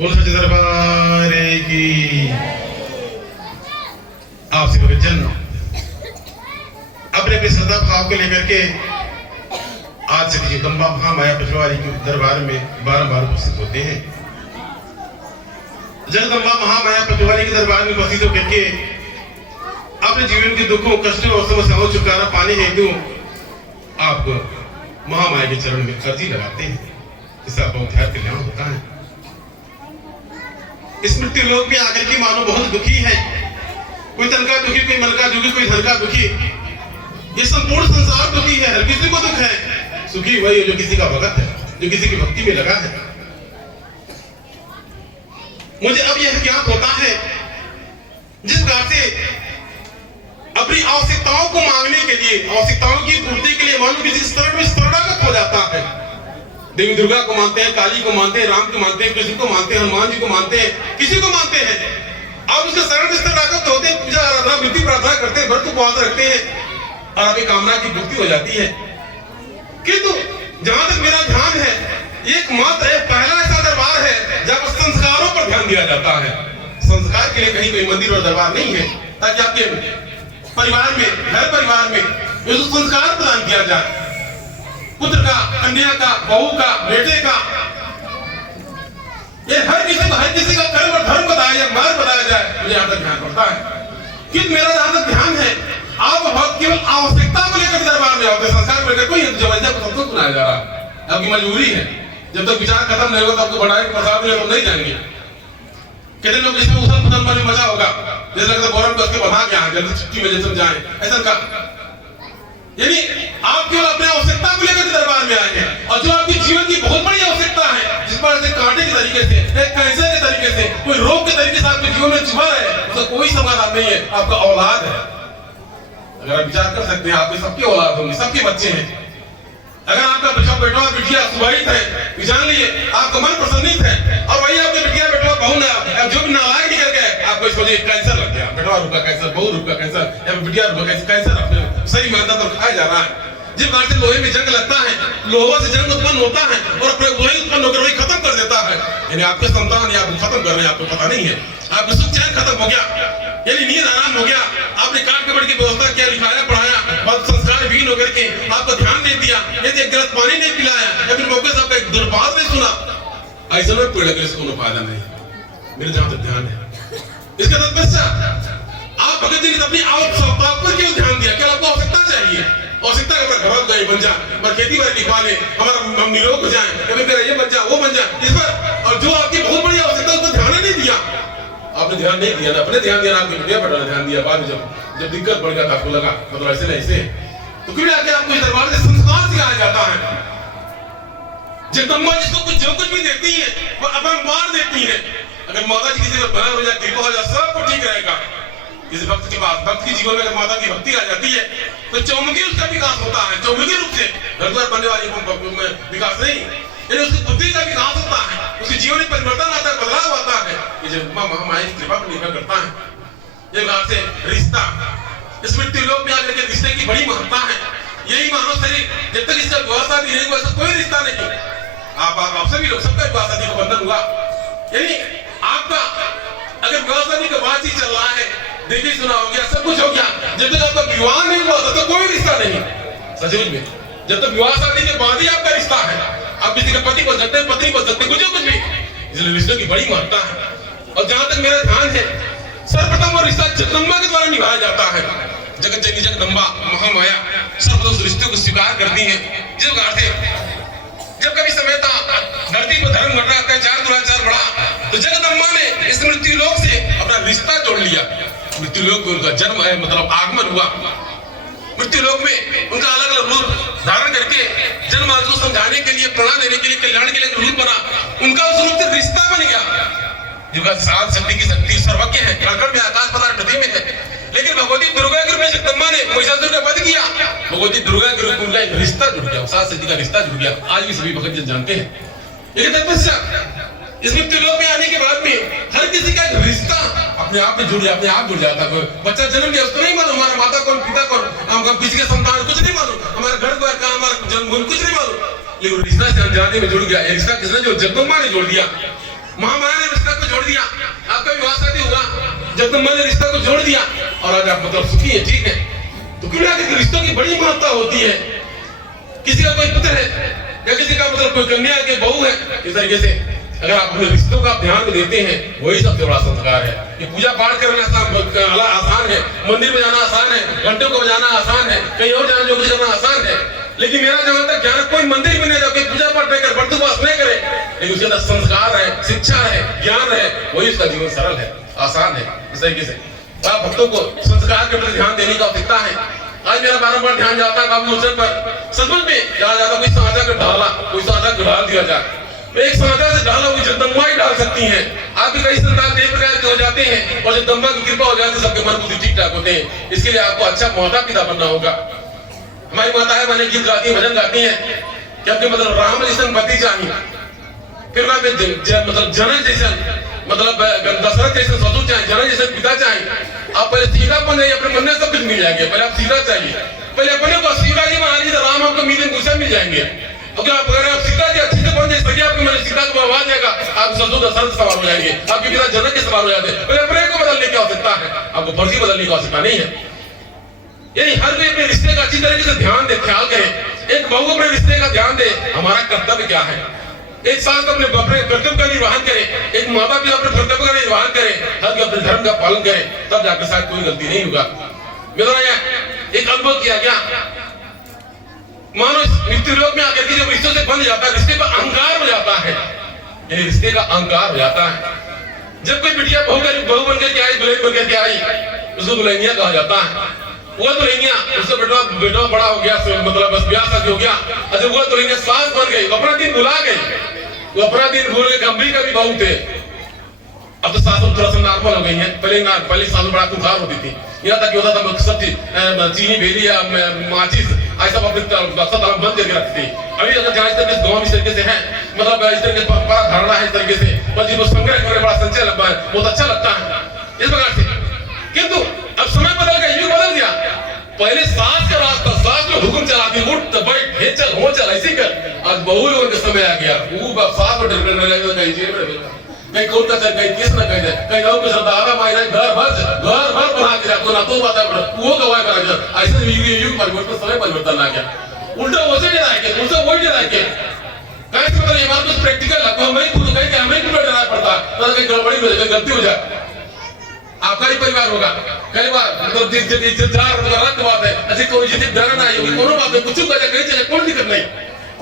बोल सच्चे दरबार की। आपसे भगतजन अपने अपने श्रद्धा भाव को लेकर के आज से जगदम्बा महामाया पचवारी के दरबार में बारंबार उपस्थित होते हैं। जगदम्बा महामाया पचवारी के दरबार में उपस्थित होकर के अपने जीवन के दुखों, कष्टों और समस्याओं छुटकारा पाने हेतु आप महामाया के चरण में अर्जी लगाते हैं। इससे आपका उद्धार कल्याण होता है। इस मृत्यु लोक में आकर के मानो बहुत दुखी है, कोई तन का दुखी, कोई मन का दुखी, कोई धन का दुखी। ये संपूर्ण संसार दुखी है, हर किसी को दुख है। सुखी वही है जो किसी का भगत है, जो किसी की भक्ति में लगा है। मुझे अब यह ज्ञात होता है, जिस प्रकार से अपनी आवश्यकताओं को मांगने के लिए, आवश्यकताओं की पूर्ति के लिए मानो किसी शरण में शरणागत हो जाता है। देवी दुर्गा को मानते हैं, काली को मानते हैं, राम को मानते हैं, कृष्ण को मानते हैं, हनुमान जी को मानते हैं, किसी को मानते हैं। आप उसके शरण में शरणागत होते हैं, पूजा आराधना विधि प्रार्थना करते हैं, व्रत उपवास रखते हैं और आपकी कामना की पूर्ति हो जाती है। किंतु जहां तक मेरा ध्यान है, एकमात्र पहला ऐसा दरबार है जब संस्कारों पर ध्यान दिया जाता है। संस्कार के लिए कहीं कोई मंदिर और दरबार नहीं है, ताकि आपके परिवार में, घर परिवार में जो संस्कार प्रदान किया जाए, पुत्र का, कन्या का, बहू का, बेटे का, ये हर किसी का कर्म और धर्म बताया जाए, मार्ग बताया जाए। मुझे यहाँ तक ध्यान पड़ता है कि मेरा जहां तक ध्यान है, आप बहुत केवल आवश्यकता को लेकर दरबार में आओगे, संस्कार को लेकर कोई जबरदस्ती को सबको सुनाया जा रहा है। आपकी मजबूरी है, जब तक विचार खत्म नहीं होगा तो आपको बढ़ाए प्रसाद मिले तो नहीं जाएंगे। कितने लोग इसमें उथल पुथल वाले मजा होगा, जैसे लगता है गौरव कसके बना के आए, जल्दी छुट्टी में जैसे जाए, ऐसा का। यानी आप केवल अपने आवश्यकता को लेकर दरबार में आए हैं, और जो आपकी जीवन की बहुत बड़ी आवश्यकता है, जिस पर ऐसे कांटे के तरीके से, एक कैंसर के तरीके से, कोई रोग के तरीके से आपके जीवन में चुभा है, उसका कोई समाधान नहीं है। आपका औलाद है। अगर आप विचार कर सकते हैं, आपके सबके औलाद होंगे, सबके बच्चे हैं। अगर आपका बच्चा, बेटा, बिटिया सुवाहित है, जान लीजिए आपका मन प्रसन्नित है, और वही आपके बिटिया, बेटा, बहू ना जो भी नालायक निकल गए, आपको इसको कैंसर लग गया, बेटा रुका कैंसर, बहू रुका कैंसर, या बिटिया रुका कैंसर, अपने सही मानता तो खाया जा रहा है। जिस बार से लोहे में जंग लगता है, लोहा से जंग उत्पन्न होता है, और अपने वही उत्पन्न होकर वही खत्म कर देता है। यानी आपके संतान या आपको खत्म कर रहे हैं, आपको पता नहीं है। आपका सुख चैन खत्म हो गया, यानी नींद आराम हो गया, आपने काट कपड़ की व्यवस्था किया, लिखाया पढ़ाया, और संस्कार विहीन होकर के आपको ध्यान नहीं दिया, यदि एक गिलास पानी नहीं पिलाया, या फिर मौके से आपका एक दुर्भाष नहीं सुना, ऐसे में पेड़ लगे इसको फायदा नहीं है। मेरे जहां तक ध्यान है, इसका तात्पर्य आप भगत जी ने अपनी आवश्यकता पर क्यों ध्यान दिया? क्या आपको आवश्यकता चाहिए? आवश्यकता का घर गए बन जाए, हमारी खेती बाड़ी निकाल ले, हमारा हम निरोग हो जाए, कभी मेरा ये बन जाए, वो बन जाए, इस पर, और जो आपकी बहुत बड़ी आवश्यकता उस पर ध्यान नहीं दिया। आपने ध्यान नहीं दिया, ना अपने ध्यान दिया, ना आपके बेटे पर ध्यान दिया। बाद में जब दिक्कत बढ़ गया तो आपको लगा मतलब ऐसे नहीं ऐसे, तो क्यों आके आपको इस दरबार से संस्कार सिखाया जाता है। जगदम्बा जिसको कुछ जो कुछ भी देती है, वो अपरंपार देती है। अगर माता जी किसी पर बना हो जाए, कृपा हो जाए, सब कुछ ठीक रहेगा। इस भक्त की बात, भक्त के जीवन में अगर माता की भक्ति आ जाती है, तो चौमुखी उसका विकास होता है। चौमुखी रूप से घर द्वार बनने वाली विकास नहीं, यानी उसकी बुद्धि का विकास होता है, उसके जीवन में परिवर्तन आता है, बदलाव आता है। ये जगदम्बा महामाया की कृपा पर निर्भर करता है। ये बात से रिश्ता, इस मृत्यु लोक में आकर के रिश्ते की बड़ी महत्ता है। यही मानव शरीर जब तक इसका विवाह शादी नहीं हुआ, ऐसा कोई रिश्ता नहीं। आप सभी लोग, सबका विवाह शादी का बंधन हुआ, यानी आपका अगर विवाह शादी का बात ही चल रहा है, देखिए सुना हो गया, सब कुछ हो गया, जब तक आपका विवाह नहीं हुआ तब तक कोई रिश्ता नहीं। सचमुच में जब तक विवाह शादी के बाद ही आपका रिश्ता है। आप किसी का पति बन सकते हैं, पत्नी बन सकते हैं, कुछ भी, इसलिए रिश्तों की बड़ी महत्ता है। और जहां तक मेरा ध्यान है, सर्वप्रथम वो रिश्ता जगदम्बा के द्वारा निभाया जाता है। जगत जननी जगदम्बा महामाया सर्वप्रथम उस रिश्ते को स्वीकार करती है। जिस प्रकार से जब कभी समय था, धरती पर धर्म घट रहा, अत्याचार दुराचार बढ़ा, तो जगदम्बा ने इस मृत्यु लोक से अपना रिश्ता जोड़ लिया। मृत्यु लोक में उनका जन्म है, मतलब आगमन हुआ। मृत्यु लोक में उनका अलग अलग रूप धारण करके जन्म को समझाने के लिए, प्रेरणा देने के लिए, कल्याण के लिए रूप बना। उनका उस रूप से रिश्ता बन गया। जो सात शक्ति की शक्ति सर्वज्ञ है, कण में आकाश पताल पृथ्वी में है। लेकिन भगवती दुर्गा के रूप में जगदम्बा ने महिषासुर का वध किया। भगवती दुर्गा के रूप में उनका एक रिश्ता जुड़ गया, सात शक्ति का रिश्ता जुड़ गया। आज भी सभी भक्त जन जानते हैं। लेकिन तत्पश्चात इस मृत्यु लोक में आने के बाद में हर किसी का एक रिश्ता अपने आप में जुड़ जाता, अपने आप जुड़ जाता है। बच्चा जन्म लिया, उसको नहीं मालूम हमारा माता कौन, पिता कौन, हम किसी के संतान, कुछ नहीं मालूम, हमारा घर द्वार कहाँ, हमारा जन्मभूमि कुछ नहीं मालूम, लेकिन रिश्ता से अनजाने में जुड़ गया। ये रिश्ता किसने? जो जगदम्बा ने जोड़ दिया। महामाया ने रिश्ता को जोड़ दिया, आपका विवाह शादी हुआ, जगदम्बा ने रिश्ता को जोड़ दिया और आज आप मतलब सुखी है, ठीक है। तो क्यों ना कि रिश्तों की बड़ी महत्ता होती है। किसी का कोई पुत्र है या किसी का मतलब कोई कन्या के बहू है, इस तरीके से अगर आप अपने रिश्तों का ध्यान देते हैं, वही सबसे बड़ा संस्कार है। ये पूजा पाठ करना आसान है, मंदिर में जाना आसान है, घंटों को बजाना आसान है, कहीं और जाना जो कुछ करना आसान है, लेकिन मेरा जहां तक ज्ञान, कोई मंदिर में नहीं जाके पूजा पाठ नहीं कर, बर्तुपास नहीं करे, लेकिन उसके अंदर संस्कार है, शिक्षा है, ज्ञान है, वही उसका जीवन सरल है, आसान है। इस तरीके से आप भक्तों को संस्कार के प्रति ध्यान देने की आवश्यकता है। आज मेरा बारंबार ध्यान जाता है काबू अवसर पर सचमुच में कहा जाता कोई समाचार का ढाला, कोई समाचार को ढाल दिया जाए, एक समाचार से ढाला हुई जगदम्बा ही डाल सकती हैं। आपके कई संतान कई प्रकार के हो जाते हैं और जगदम्बा की कृपा हो जाती है, सबके मन बुद्धि ठीक ठाक होते हैं। इसके लिए आपको अच्छा माता पिता बनना होगा। हमारी माताएं बहनें गीत गाती हैं, भजन गाती हैं, क्योंकि मतलब राम जैसन पति चाहिए, फिर मतलब जनक जैसन, मतलब दशरथ जैसे ससुर चाहिए, जनक जैसे पिता चाहिए। आप पहले सीधा बन जाइए, अपने मन में सब कुछ मिल जाएंगे। पहले आप सीधा चाहिए, पहले अपने को सीधा जी बना लीजिए, राम आपको गुस्सा मिल जाएंगे। अगर आप सीता जी अच्छे से बन जाए, सही आपके मन सीता को बनवा देगा, आप ससुर दशरथ सवार हो जाएंगे, आपके पिता जनक के सवार हो जाते हैं। पहले अपने को बदलने की आवश्यकता है, आपको फर्जी बदलने की आवश्यकता नहीं है। यही हर कोई अपने रिश्ते का अच्छी तरीके से ध्यान दे, ख्याल करे। एक बहू अपने रिश्ते का ध्यान दे, हमारा कर्तव्य क्या है। एक सास अपने कर्तव्य का निर्वहन करे, एक माता पिता अपने कर्तव्य का निर्वहन करे, हर कोई अपने धर्म का पालन करे, तब जाकर साथ कोई गलती नहीं होगा। मेरा एक अनुभव किया क्या, मानो मृत्यु लोक में आकर के जब रिश्तों से बंध जाता है, रिश्ते का अहंकार हो जाता है, ये रिश्ते का अहंकार हो जाता है। जब कोई बिटिया बहू बन करके आई, दुल्हन बन करके आई, उसको दुल्हनिया कहा जाता है। वो दुल्हनिया, उसका बेटा बड़ा हो गया, मतलब बस ब्याह शादी हो गया, अच्छा वो दुल्हनिया सास बन गई, अपना दिन भुला गई, वो अपना दिन भूल गए। हम भी कभी बहू थे, अब तो सास थोड़ा सा नॉर्मल हो गई है, पहले सास बड़ा खुखार होती थी, यहाँ तक होता था सब चीज चीनी भेली या माचिस ऐसा अपने बंद करके रखती थी। अभी अगर जहाँ इस तरीके से गाँव इस तरीके से है, मतलब इस तरीके से बड़ा धारणा है, इस तरीके से बस जिसको संग्रह करने बड़ा संचय लगता है, बहुत अच्छा लगता है इस प्रकार से। किंतु अब समय बदल गया, युग बदल गया। पहले सास का रास्ता, सास जो हुक्म चलाती, उठ बैठ हे चल हो चल ऐसे कर। आज बहू लोगों का समय आ गया, वो सास को डर कहीं जेल में मिलता, कहीं कोर्ट का चल, कहीं केस न कहीं जाए, कहीं लोग के दादा माई घर भर बना के रखो ना, तो बात वो गवाह बना के ऐसे युग परिवर्तन, समय परिवर्तन आ गया। उल्टा वैसे नहीं आएंगे, उल्टा वही नहीं आएंगे। कैसे मतलब ये बात तो प्रैक्टिकल है, हमें खुद कहीं हमें क्यों डरना पड़ता है, तो कहीं गड़बड़ी हो जाए, गलती हो जाए, आपका ही परिवार होगा। कई बार मतलब गलत बात है, ऐसे कोई जिसे डरना है, कोनो बात है, कुछ कहे कहीं चले, कोई दिक्कत नहीं।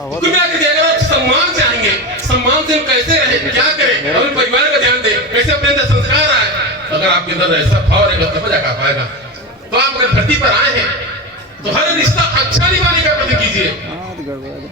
कुल मिला के अगर आप सम्मान चाहेंगे, सम्मान से हम कैसे रहे, क्या करें, अपने परिवार का ध्यान दें, कैसे अपने अंदर संस्कार आए, अगर आपके अंदर ऐसा भाव रहेगा तब जाकर पाएगा। तो आप अगर धरती पर आए हैं तो हर रिश्ता अच्छा निभाने का प्रयत्न कीजिए।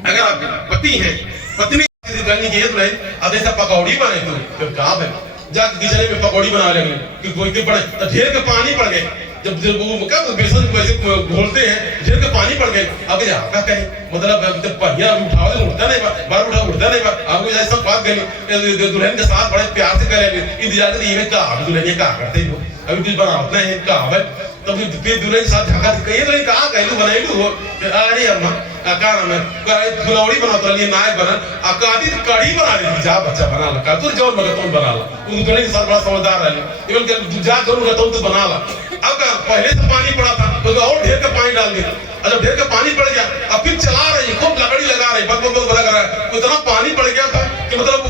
अगर आप पति हैं, पत्नी करने की है, अब ऐसा पकौड़ी बने तो क्या है, जाके किचन में पकौड़ी बना लेंगे कि कोई के पड़े तो ढेर के पानी पड़ गए, जब वो क्या बेसन वैसे घोलते हैं, ढेर के पानी पड़ गए। अब आपका कहीं मतलब जब पहिया उठाओ उठता नहीं, बार उठता नहीं, आपको जैसा बात गई दुल्हन के साथ बड़े प्यार से करेंगे, इंतजार करिए कहा दुल्हन कहा करते हो, अभी कुछ बनाते हैं कहा है, तब फिर दुल्हन के साथ झाका कहीं तो कहा कहीं तो बनाई हो, अरे अम्मा का नाम है फुलौड़ी बनाता रही नायक बना, आपका आदि तो कढ़ी बना ली, जा बच्चा बना ला, तू जो मगर तुम बना ला, दुल्हन के साथ बड़ा समझदार रहे, जा जरूर रहता हूँ तो बना ला। अब पहले से पानी पड़ा था तो और ढेर का पानी डाल दिया, जब ढेर का पानी पड़ गया अब फिर चला रही, खूब लकड़ी लगा रही, बक लग रहा है, इतना पानी पड़ गया था कि मतलब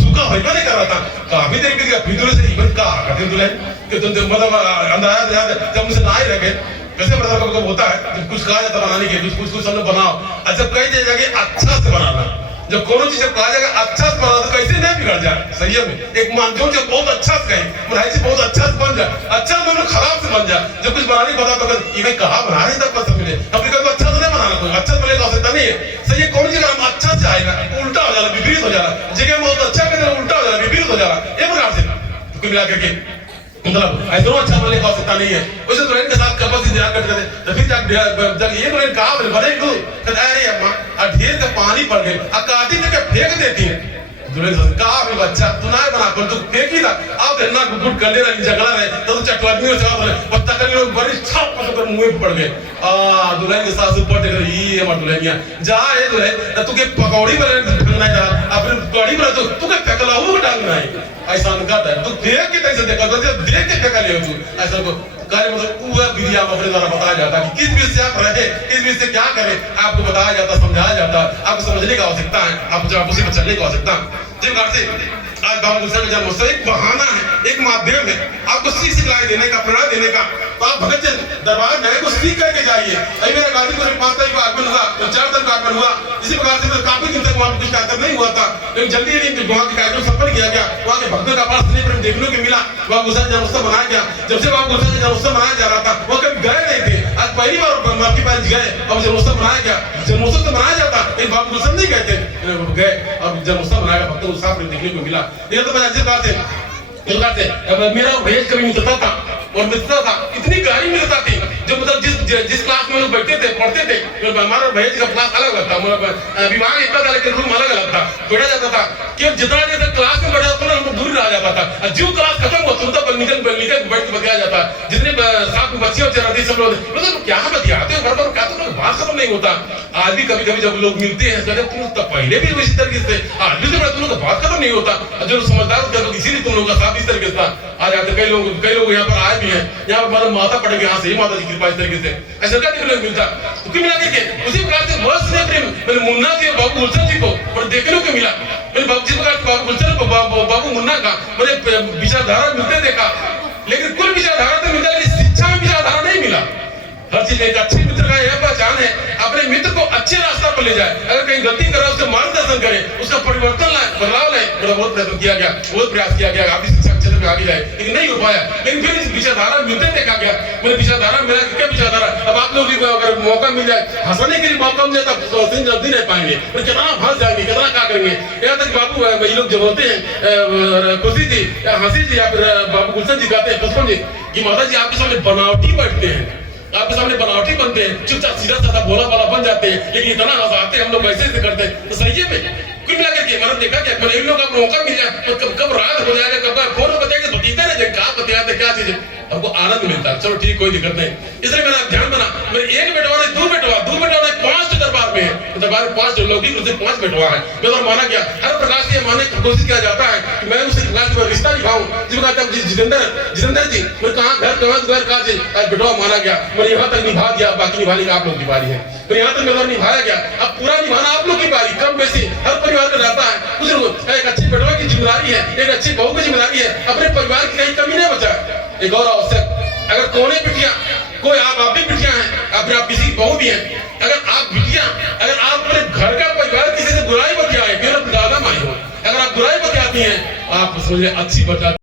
सूखा होइबा नहीं कर रहा था। काफी देर बीत गया, फिर से इवन का करते दुल्हन कि तुम मतलब अंदाजा जब मुझसे ना ही रखे कैसे पता कब होता है, जब कुछ कहा जाता बनाने के कुछ कुछ सब बनाओ, अच्छा कही जाएगा अच्छा से बनाना, जब कोनो चीज कहा जाएगा अच्छा से बना तो कैसे नहीं बिगड़ जाए, सही है में एक मानजो जब बहुत अच्छा से कहे बनाई से बहुत अच्छा से बन जाए, अच्छा बनो खराब से बन जाए, जब कुछ बनाने को बता तो इवन कहा बना रही तब पसंद मिले, कभी कभी अच्छा से नहीं बनाना, कोई अच्छा बनेगा आवश्यकता नहीं है, सही है। कौन जगह हम अच्छा से आएगा उल्टा हो जाना, विपरीत हो जाना, जगह में बहुत अच्छा करना उल्टा हो जाना, विपरीत हो जाना, एक प्रकार से कुल मिला करके मतलब ऐसा अच्छा बनने की आवश्यकता नहीं है। वैसे दुल्हन के साथ कपल से इंतजार करते थे, तो फिर जब ये दुल्हन कहा बने दू अरे अम्मा ढेर का पानी पड़ गए, काटी देकर फेंक देती है, दुल्हन कहा बच्चा तू ना बना कर तू फेंक ही ना, अब ना गुट कर ले रहा झगड़ा रहे तो चटवानी में चला रहे पत्ता कर लोग बड़ी छाप पकड़ मुंह पे पड़ गए। दुल्हन के साथ ऊपर देख रही ये हमारा दुल्हनिया जा है दुल्हन तू के पकौड़ी बने ढंगना जा, अब फिर कड़ी बना तो तू के फेंकला वो डालना है ऐसा उनका था तो देख के कैसे देखा देख के फेंका ले तू ऐसा को कार्य मतलब पूरा विधि आप अपने द्वारा बताया जाता कि किस विषय से आप रहे किस विषय से क्या करें आपको बताया जाता समझाया जाता आपको समझने की आवश्यकता है आप उसी पर चलने की आवश्यकता है। जिस प्रकार से आज बाबा गुलशन का जन्मोत्सव एक बहाना है एक माध्यम है आपको सीख सिखलाई देने का प्रेरणा देने का तो आप भगत दरबार गए को सीख करके जाइए। अभी मेरा गाजीपुर में 5 तारीख को आगमन हुआ 4 तारीख को आगमन हुआ इसी प्रकार से काफी दिन तक वहाँ कुछ कार्यक्रम नहीं हुआ था लेकिन जल्दी ही वहाँ के कार्यक्रम सफल किया गया वहाँ के भक्तों का पास प्रेम देखने को मिला बाबा गुलशन जन्मोत्सव मनाया गया। जब से बाबा गुलशन का जन्मोत्सव मनाया जा रहा था वो कभी गए नहीं थे आज पहली बार आपके पास गए अब जन्मोत्सव मनाया गया जन्मोत्सव तो मनाया जाता लेकिन बाबा गुलशन नहीं गए थे गए अब जन्मोत्सव मनाया भक्तों को उत्साह देखने को मिला। ये तो जिस बात है मेरा भैया कभी मित्रता था और मित्रता था इतनी गहरी मित्रता थी जो मतलब जिस क्लास में लोग बैठते थे पढ़ते थे हमारा भैया का क्लास अलग अलग था विभाग एक था लेकिन रूम अलग अलग था बैठा जाता था कि जितना देर तक क्लास में बैठा जाता था हमको दूर रहा जाता था जो क्लास खत्म हो तुरंत निकल बैठ के बतिया जाता जितने साथ में बच्चे बच्चे रहते सब लोग मतलब क्या बतियाते हो घर पर क्या तो बात खत्म नहीं होता। आज भी कभी कभी जब लोग मिलते हैं कहते तुम तो पहले भी इसी तरीके से आज भी तुम लोग बात खत्म नहीं होता जो समझदार होता है इसीलिए तुम लोगों का साथ इस तरीके से आज आते कई लोग यहाँ पर आए भी हैं यहाँ पर मतलब माता पड़ेगी यहाँ से माता जी की कृपा इस तरीके से ऐसा क्या देखने को मिलता तो क्यों मिला करके उसी प्रकार से वर्ष ने प्रेम मैंने मुन्ना जी बाबू गुलशन जी को और देखने को मिला मैंने बाबू जी बाबू गुलशन बाबू मुन्ना का मैंने विचारधारा मिलते देखा लेकिन कुल विचारधारा तो मिलता लेकिन शिक्षा में विचारधारा नहीं मिला। हर चीज एक अच्छे मित्र का यह पहचान है अपने मित्र को अच्छे रास्ता पर ले जाए अगर कहीं गलती करे उसका मार्गदर्शन करे उसका परिवर्तन लाए बदलाव लाए मेरा बहुत प्रयत्न किया गया बहुत प्रयास किया गया आप शिक्षा क्षेत्र में आगे जाए लेकिन नहीं हो पाया लेकिन फिर इस विचारधारा मिलते देखा गया मैंने विचारधारा मिला क्या विचारधारा अब आप लोग अगर मौका मिल जाए हंसने के लिए मौका मिल जाए तब जल्दी नहीं पाएंगे कितना हंस जाएंगे कितना क्या करेंगे यहाँ तक बाबू ये लोग जब होते हैं खुशी जी या हंसी जी या फिर बाबू गुलशन जी कहते हैं पुष्पन जी की माता जी आपके सामने बनावटी बैठते हैं आपके सामने बनावटी बनते हैं चुपचाप सीधा साधा भोला वाला बन जाते हैं लेकिन इतना हंसाते हैं हम लोग वैसे ऐसे करते हैं तो सही है कुल मिला करके मैंने देखा क्या मैंने इन लोगों का मौका मिल जाए तो कब रात हो जाएगा कब फोन बताएंगे बतीते रहे क्या बताते क्या चीज हमको आनंद मिलता है चलो ठीक कोई दिक्कत नहीं। इसलिए मेरा ध्यान बना मेरे एक बेटवा नहीं दो बेटवा 5 दरबार में है दरबार 5 लौकिक रूप से 5 बेटवा है मेरा माना गया हर प्रकार से मानने की कोशिश किया जाता है कि मैं उस प्रकार से रिश्ता निभाऊं जिसको कहता हूं जितेंद्र जी मैं कहां घर कहां से आज बेटवा माना गया मैं यहां तक निभा गया बाकी निभाने का आप लोग की बारी है फिर यहाँ तक मेरा निभाया गया अब पूरा निभाना आप लोग की बारी कम बेसी हर परिवार में रहता है कुछ एक अच्छी बेटवा की जिम्मेदारी है एक अच्छी बहू की जिम्मेदारी है अपने परिवार की कहीं कमी नहीं बचा। एक और आवश्यक अगर कौन बिटिया कोई आप भी बिटिया हैं आप किसी की बहू भी हैं अगर आप बिटिया अगर आप अपने घर का परिवार किसी से बुराई बतियाए फिर दादा माई हो अगर आप बुराई बतियाती हैं आप समझिए अच्छी बता